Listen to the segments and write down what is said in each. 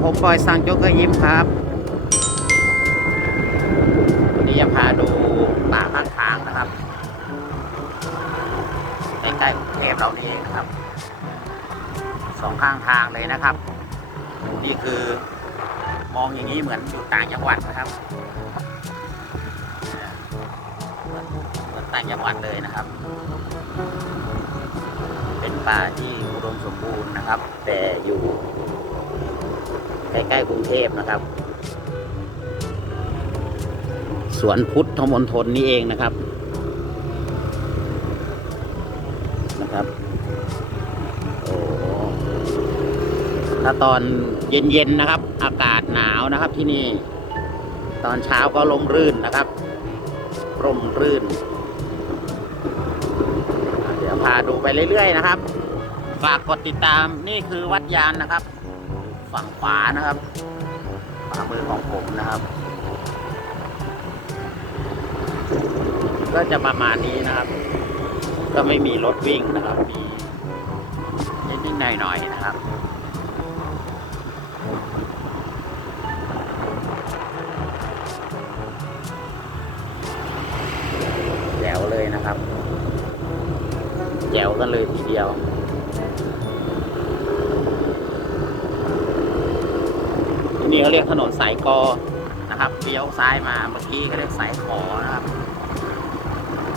บอยสังโจ๊กเกอร์ยิ้มครับวันนี้จะพาดูป่าข้างทางนะครับใกล้ๆกรุงเทพเรานี่เองครับสองข้างทางเลยนะครับ นี่คือมองอย่างนี้เหมือนอยู่ต่างจังหวัดนะครับเหมือนต่างจังหวัดเลยนะครับ เป็นป่าที่อุดมสมบูรณ์นะครับ แต่อยู่ ใกล้ๆกรุงเทพนะครับ สวนพุทธมณฑลนี่เองนะครับนะครับโอ้ถ้าตอนเย็นๆนะครับ อากาศหนาวนะครับที่นี่ ตอนเช้าก็ลมรื่นนะครับร่มรื่น เดี๋ยวพาดูไปเรื่อยๆนะครับ ฝากกดติดตามนี่คือวัดยานนะครับ ฝั่งขวานะครับขวามือของผมนะครับ ก็จะประมาณนี้นะครับ ก็ไม่มีรถวิ่งนะครับ มีนิดๆหน่อยๆนะครับ เขาเรียกถนนสายกอนะครับเลี้ยวซ้ายมาเมื่อกี้เขาเรียกสายขอนะครับ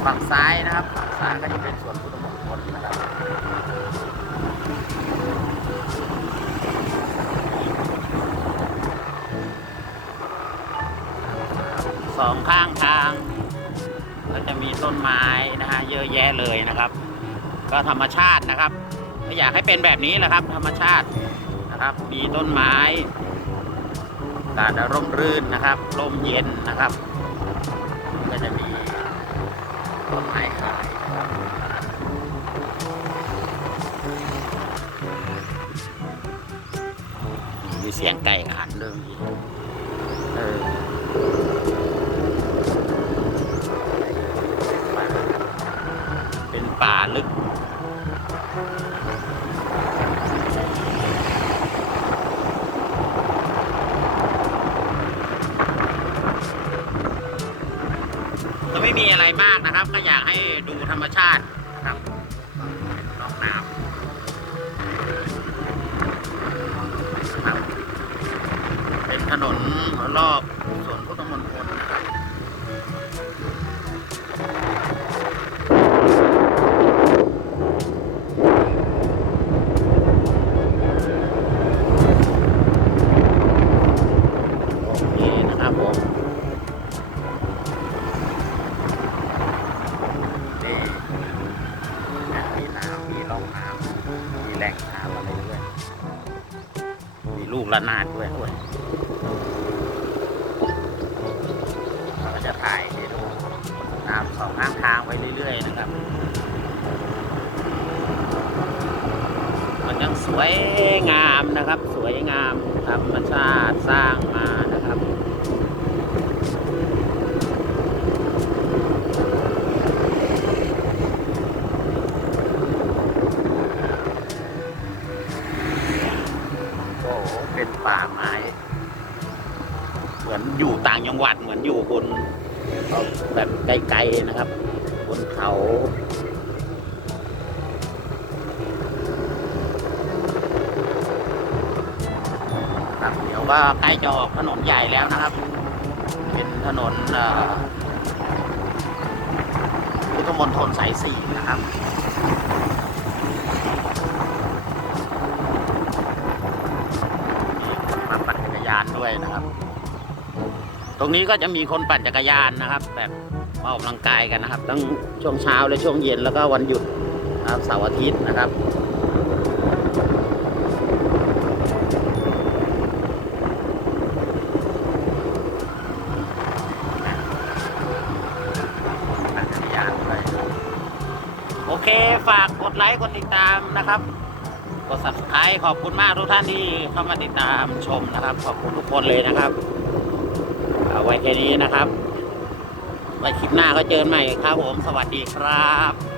ฝั่งซ้ายนะครับฝั่งซ้ายก็จะเป็นส่วนพุทธมณฑลนะครับสองข้างทางก็จะมีต้นไม้นะฮะเยอะแยะเลยนะครับ ก็ธรรมชาตินะครับอยากให้เป็นแบบนี้แหละครับ ธรรมชาตินะครับ มีต้นไม้ากาศร่มรื่นนะครับร่มเย็นนะครับ ก็จะมีต้นไม้ขายนะครับมีเสียงไก่ขันด้วยเออเป็นป่าลึก ไม่มีอะไรมากนะครับ ก็อยากให้ดูธรรมชาติครับนอกน้ำครับเป็นถนนรอบ แหล่งน้ำอะไรด้วย มีลูกระนาดด้วยด้วยเราก็จะถ่ายให้ดูน้ำสองข้างทางไว้เรื่อย ๆ นะครับ มันยังสวยงามนะครับ สวยงามธรรมชาติสร้าง ป่าไม้ เหมือนอยู่ต่างจังหวัดเหมือนอยู่บนแบบไกลๆนะครับ บนเขาครับเดี๋ยวก็ใกล้จะออกถนนใหญ่แล้วนะครับ เป็นถนนพุทธมณฑลสายสี่นะครับมีคนมาปั่นจักรยานด้วยนะครับ ต รงนี้ก็จะมีคนปั่นจักรยานนะครับ แบบมาออกกำลังกายกันนะครับ ทั้งช่วงเช้าและช่วงเย็นแล้วก็วันหยุดนะครับเสาร์อาทิตย์นะครับโอเคฝากกดไลค์กดติดตามนะครับ กด subscribe ขอบคุณมากทุกท่านที่เข้ามาติดตามชมนะครับ ขอบคุณทุกคนเลยนะครับ แค่นี้นะครับไว้คลิปหน้าก็เจอกันใหม่ครับผม สวัสดีครับ